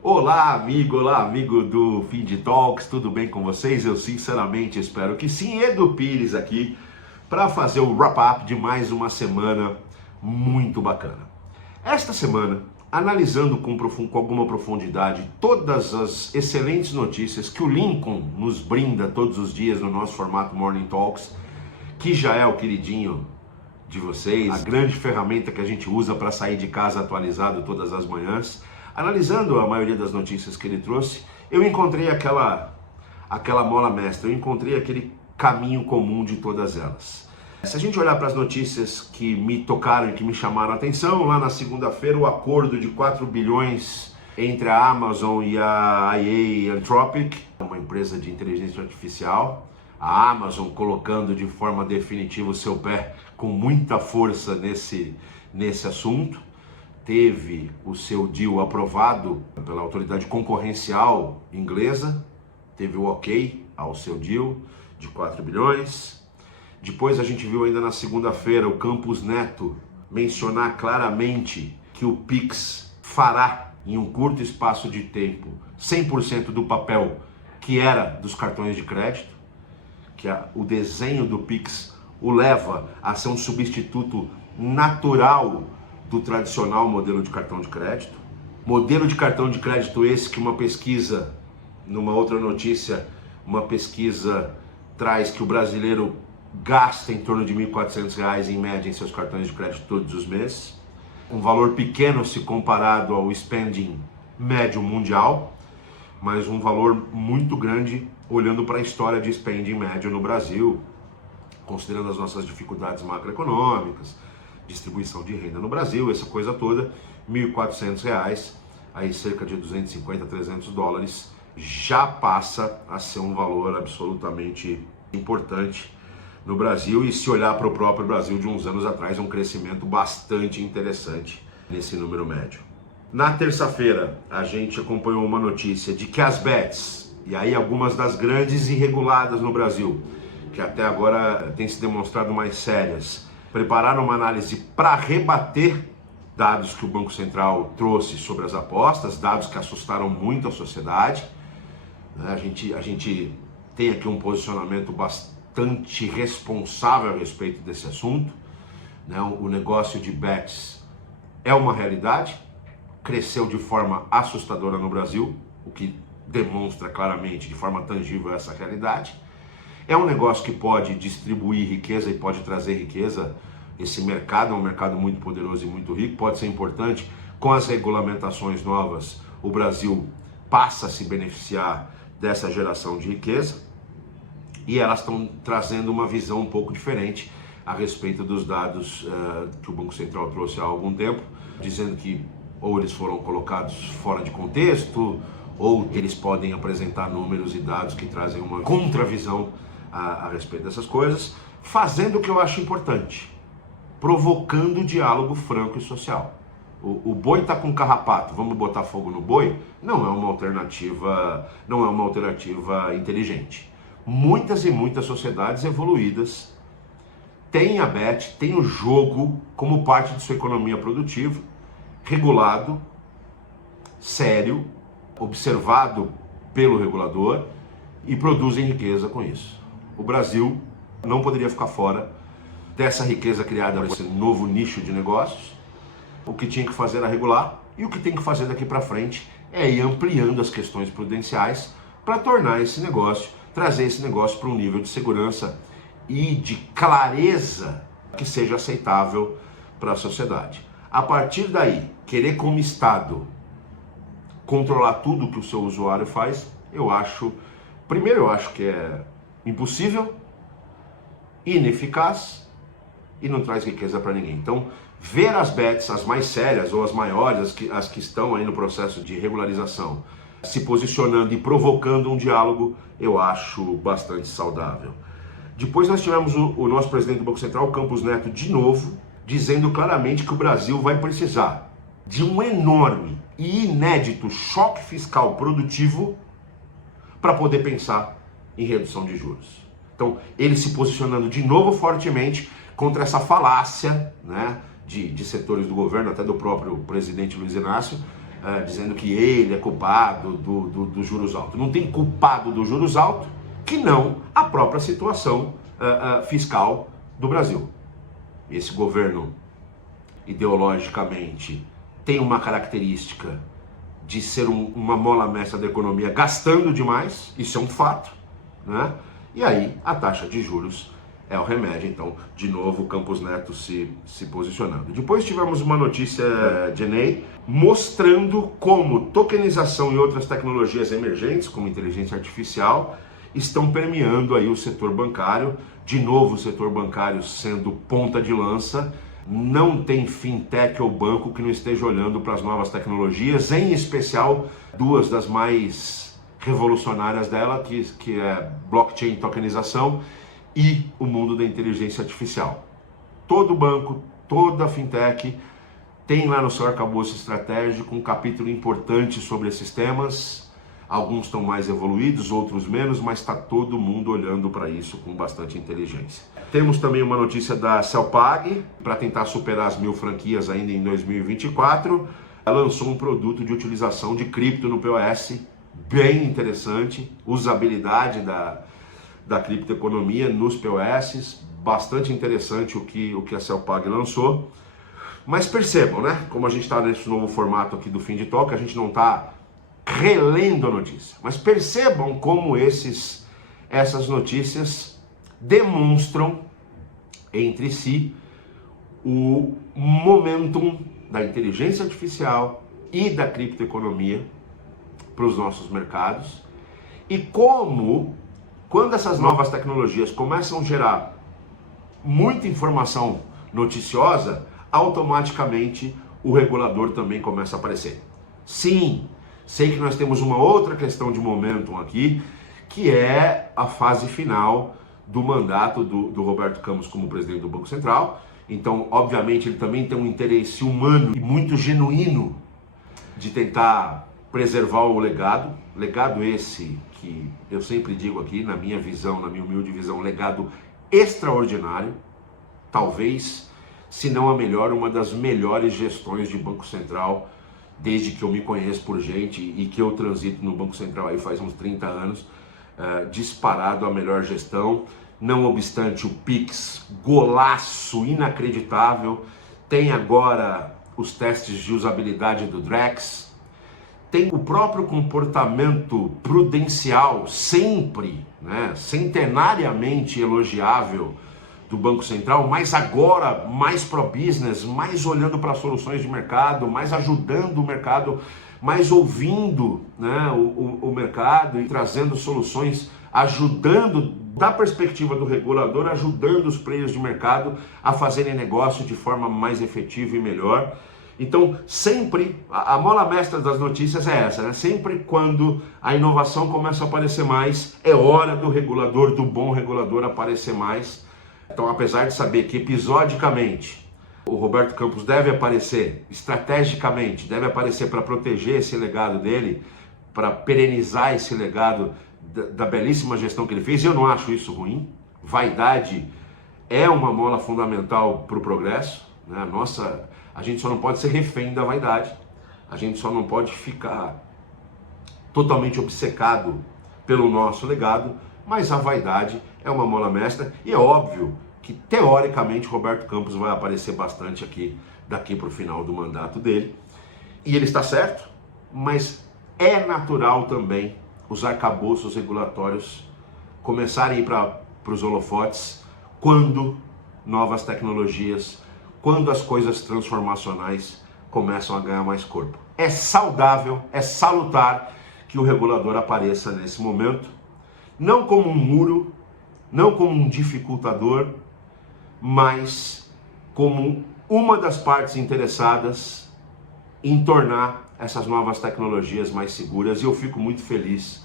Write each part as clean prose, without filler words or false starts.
Olá amigo do Find Talks, tudo bem com vocês? Eu sinceramente espero que sim. Edu Pires aqui para fazer o wrap-up de mais uma semana muito bacana. Esta semana, analisando com alguma profundidade todas as excelentes notícias que o Lincoln nos brinda todos os dias no nosso formato Morning Talks, que já é o queridinho de vocês, a grande ferramenta que a gente usa para sair de casa atualizado todas as manhãs. Analisando a maioria das notícias que ele trouxe, eu encontrei aquela mola mestra, eu encontrei aquele caminho comum de todas elas. Se a gente olhar para as notícias que me tocaram e que me chamaram a atenção, lá na segunda-feira o acordo de 4 bilhões entre a Amazon e a IA Anthropic, uma empresa de inteligência artificial, a Amazon colocando de forma definitiva o seu pé com muita força nesse assunto. Teve o seu deal aprovado pela autoridade concorrencial inglesa, teve o ok ao seu deal de 4 bilhões. Depois a gente viu ainda na segunda-feira o Campos Neto mencionar claramente que o Pix fará em um curto espaço de tempo 100% do papel que era dos cartões de crédito, que o desenho do Pix o leva a ser um substituto natural do tradicional modelo de cartão de crédito. Modelo de cartão de crédito esse que uma pesquisa, numa outra notícia, uma pesquisa traz que o brasileiro gasta em torno de R$ 1.400 em média em seus cartões de crédito todos os meses. Um valor pequeno se comparado ao spending médio mundial, mas um valor muito grande olhando para a história de spending médio no Brasil, considerando as nossas dificuldades macroeconômicas, distribuição de renda no Brasil, essa coisa toda. R$ 1.400, aí cerca de 250 a 300 dólares, já passa a ser um valor absolutamente importante no Brasil, e se olhar para o próprio Brasil de uns anos atrás, um crescimento bastante interessante nesse número médio. Na terça-feira, a gente acompanhou uma notícia de que as bets, e aí algumas das grandes e reguladas no Brasil, que até agora têm se demonstrado mais sérias, prepararam uma análise para rebater dados que o Banco Central trouxe sobre as apostas, dados que assustaram muito a sociedade. A gente tem aqui um posicionamento bastante responsável a respeito desse assunto. O negócio de bets é uma realidade, cresceu de forma assustadora no Brasil, o que demonstra claramente de forma tangível essa realidade. É um negócio que pode distribuir riqueza e pode trazer riqueza. Esse mercado é um mercado muito poderoso e muito rico, pode ser importante. Com as regulamentações novas, o Brasil passa a se beneficiar dessa geração de riqueza, e elas estão trazendo uma visão um pouco diferente a respeito dos dados que o Banco Central trouxe há algum tempo, dizendo que ou eles foram colocados fora de contexto, ou eles podem apresentar números e dados que trazem uma contravisão a respeito dessas coisas, fazendo o que eu acho importante, provocando diálogo franco e social. O boi está com carrapato, vamos botar fogo no boi? Não é uma alternativa inteligente. Muitas e muitas sociedades evoluídas têm a bet, têm o jogo como parte de sua economia produtiva, regulado, sério, observado pelo regulador, e produzem riqueza com isso. O Brasil não poderia ficar fora dessa riqueza criada por esse novo nicho de negócios. O que tinha que fazer era regular, e o que tem que fazer daqui para frente é ir ampliando as questões prudenciais para tornar esse negócio, trazer esse negócio para um nível de segurança e de clareza que seja aceitável para a sociedade. A partir daí, querer como Estado controlar tudo que o seu usuário faz, eu acho que é impossível, ineficaz e não traz riqueza para ninguém. Então, ver as bets, as mais sérias ou as maiores, as que estão aí no processo de regularização, se posicionando e provocando um diálogo, eu acho bastante saudável. Depois nós tivemos o nosso presidente do Banco Central, Campos Neto, de novo, dizendo claramente que o Brasil vai precisar de um enorme e inédito choque fiscal produtivo para poder pensar em redução de juros. Então, ele se posicionando de novo fortemente contra essa falácia, né, de setores do governo, até do próprio presidente Luiz Inácio, dizendo que ele é culpado dos juros altos. Não tem culpado dos juros altos que não a própria situação fiscal do Brasil. Esse governo, ideologicamente, tem uma característica de ser uma mola mestra da economia, gastando demais, isso é um fato, né? E aí a taxa de juros é o remédio. Então, de novo, o Campos Neto se posicionando. Depois tivemos uma notícia de Enei mostrando como tokenização e outras tecnologias emergentes, como inteligência artificial, estão permeando aí o setor bancário. De novo, o setor bancário sendo ponta de lança. Não tem fintech ou banco que não esteja olhando para as novas tecnologias, em especial duas das mais revolucionárias dela, que é blockchain, tokenização e o mundo da inteligência artificial. Todo banco, toda fintech tem lá no seu arcabouço estratégico um capítulo importante sobre esses temas. Alguns estão mais evoluídos, outros menos, mas está todo mundo olhando para isso com bastante inteligência. Temos também uma notícia da CELPAG, para tentar superar as 1000 franquias ainda em 2024. Ela lançou um produto de utilização de cripto no POS, bem interessante, usabilidade da criptoeconomia nos POS, bastante interessante o que a CELPAG lançou. Mas percebam, né? Como a gente está nesse novo formato aqui do Fim de Talk, a gente não está relendo a notícia. Mas percebam como essas notícias demonstram entre si o momentum da inteligência artificial e da criptoeconomia para os nossos mercados, e como, quando essas novas tecnologias começam a gerar muita informação noticiosa, automaticamente o regulador também começa a aparecer. Sim, sei que nós temos uma outra questão de momentum aqui, que é a fase final do mandato do Roberto Campos como presidente do Banco Central. Então, obviamente, ele também tem um interesse humano e muito genuíno de tentar preservar o legado. Legado esse que eu sempre digo aqui, na minha visão, na minha humilde visão, legado extraordinário. Talvez, se não a melhor, uma das melhores gestões de Banco Central desde que eu me conheço por gente e que eu transito no Banco Central aí faz uns 30 anos. Disparado a melhor gestão, não obstante o Pix, golaço inacreditável. Tem agora os testes de usabilidade do Drex, tem o próprio comportamento prudencial sempre, né, centenariamente elogiável do Banco Central, mas agora mais pro-business, mais olhando para soluções de mercado, mais ajudando o mercado, mais ouvindo, né, o mercado e trazendo soluções, ajudando, da perspectiva do regulador, ajudando os players de mercado a fazerem negócio de forma mais efetiva e melhor. Então, sempre, a mola mestra das notícias é essa, né? Sempre quando a inovação começa a aparecer mais, é hora do regulador, do bom regulador, aparecer mais. Então, apesar de saber que episodicamente o Roberto Campos deve aparecer, estrategicamente, deve aparecer para proteger esse legado dele, para perenizar esse legado da belíssima gestão que ele fez, eu não acho isso ruim. Vaidade é uma mola fundamental para o progresso, né? A gente só não pode ser refém da vaidade, a gente só não pode ficar totalmente obcecado pelo nosso legado, mas a vaidade é uma mola mestra e é óbvio que teoricamente Roberto Campos vai aparecer bastante aqui daqui para o final do mandato dele. E ele está certo, mas é natural também os arcabouços regulatórios começarem a ir para os holofotes quando novas tecnologias, quando as coisas transformacionais começam a ganhar mais corpo. É saudável, é salutar que o regulador apareça nesse momento, não como um muro, não como um dificultador, mas como uma das partes interessadas em tornar essas novas tecnologias mais seguras, e eu fico muito feliz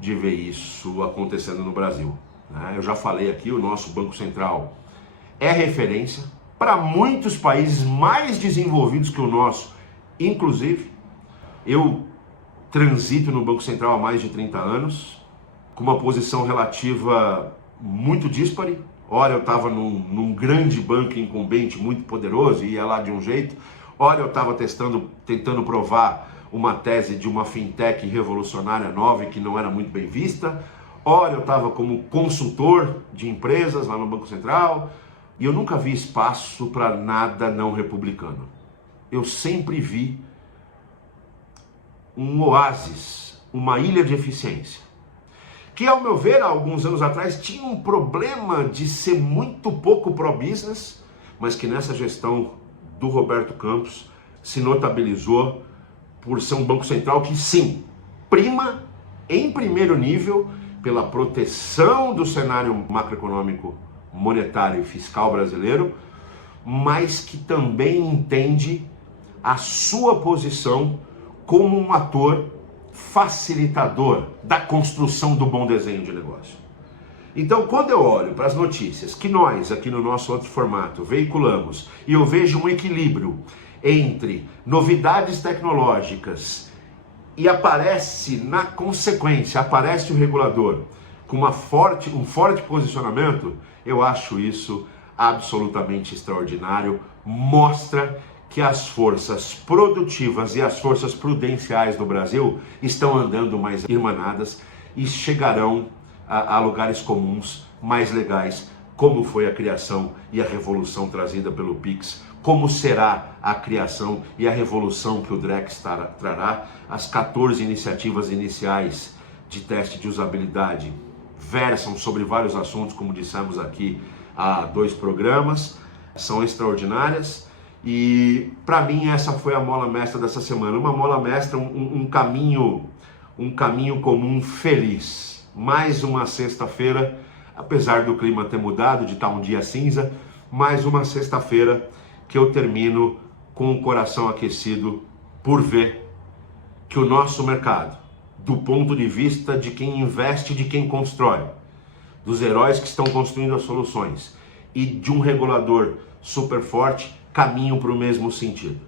de ver isso acontecendo no Brasil. Eu já falei aqui, o nosso Banco Central é referência para muitos países mais desenvolvidos que o nosso, inclusive. Eu transito no Banco Central há mais de 30 anos, com uma posição relativa muito díspare. Ora eu estava num grande banco incumbente muito poderoso e ia lá de um jeito. Ora eu estava tentando provar uma tese de uma fintech revolucionária nova e que não era muito bem vista. Ora, eu estava como consultor de empresas lá no Banco Central e eu nunca vi espaço para nada não republicano. Eu sempre vi um oásis, uma ilha de eficiência, que, ao meu ver, há alguns anos atrás, tinha um problema de ser muito pouco pró-business, mas que nessa gestão do Roberto Campos se notabilizou por ser um Banco Central que, sim, prima em primeiro nível pela proteção do cenário macroeconômico, monetário e fiscal brasileiro, mas que também entende a sua posição como um ator facilitador da construção do bom desenho de negócio. Então, quando eu olho para as notícias que nós, aqui no nosso outro formato, veiculamos, e eu vejo um equilíbrio entre novidades tecnológicas e aparece, na consequência, aparece o regulador com um forte posicionamento, eu acho isso absolutamente extraordinário, mostra que as forças produtivas e as forças prudenciais do Brasil estão andando mais irmanadas e chegarão a lugares comuns mais legais, como foi a criação e a revolução trazida pelo Pix, como será a criação e a revolução que o Drex trará. As 14 iniciativas iniciais de teste de usabilidade versam sobre vários assuntos, como dissemos aqui há 2 programas, são extraordinárias. E para mim essa foi a mola mestra dessa semana, uma mola mestra, um caminho comum feliz. Mais uma sexta-feira, apesar do clima ter mudado, de estar um dia cinza, mais uma sexta-feira que eu termino com o coração aquecido por ver que o nosso mercado, do ponto de vista de quem investe, de quem constrói, dos heróis que estão construindo as soluções e de um regulador super forte, caminham para o mesmo sentido.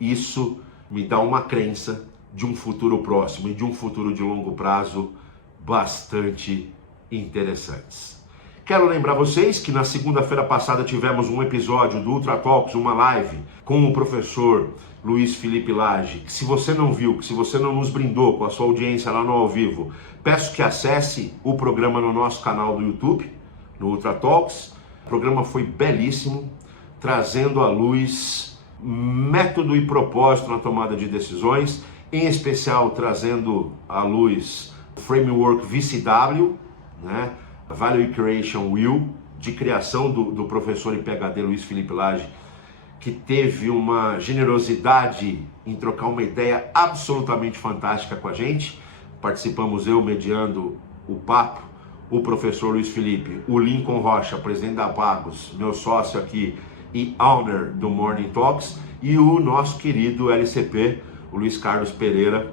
Isso me dá uma crença de um futuro próximo e de um futuro de longo prazo bastante interessantes. Quero lembrar vocês que na segunda-feira passada tivemos um episódio do Ultra Talks, uma live com o professor Luiz Felipe Lage, que se você não viu, que se você não nos brindou com a sua audiência lá no ao vivo, peço que acesse o programa no nosso canal do YouTube, no Ultra Talks. O programa foi belíssimo, trazendo à luz método e propósito na tomada de decisões, em especial trazendo à luz o framework VCW, né? Value Creation Wheel, de criação do professor e PhD Luiz Felipe Lage, que teve uma generosidade em trocar uma ideia absolutamente fantástica com a gente. Participamos eu mediando o papo, o professor Luiz Felipe, o Lincoln Rocha, presidente da Pagos, meu sócio aqui e owner do Morning Talks, e o nosso querido LCP, o Luiz Carlos Pereira.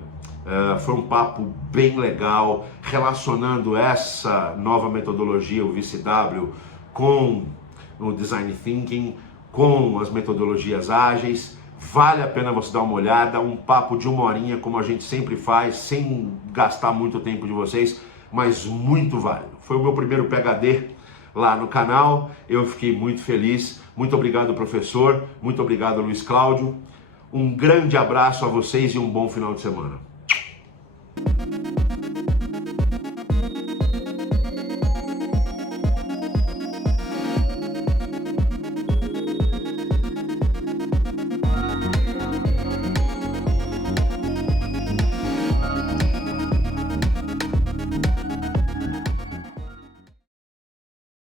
Foi um papo bem legal, relacionando essa nova metodologia, o VCW, com o Design Thinking, com as metodologias ágeis. Vale a pena você dar uma olhada, um papo de 1 horinha, como a gente sempre faz, sem gastar muito tempo de vocês, mas muito válido. Foi o meu primeiro PhD lá no canal, eu fiquei muito feliz. Muito obrigado, professor, muito obrigado, Luiz Cláudio. Um grande abraço a vocês e um bom final de semana.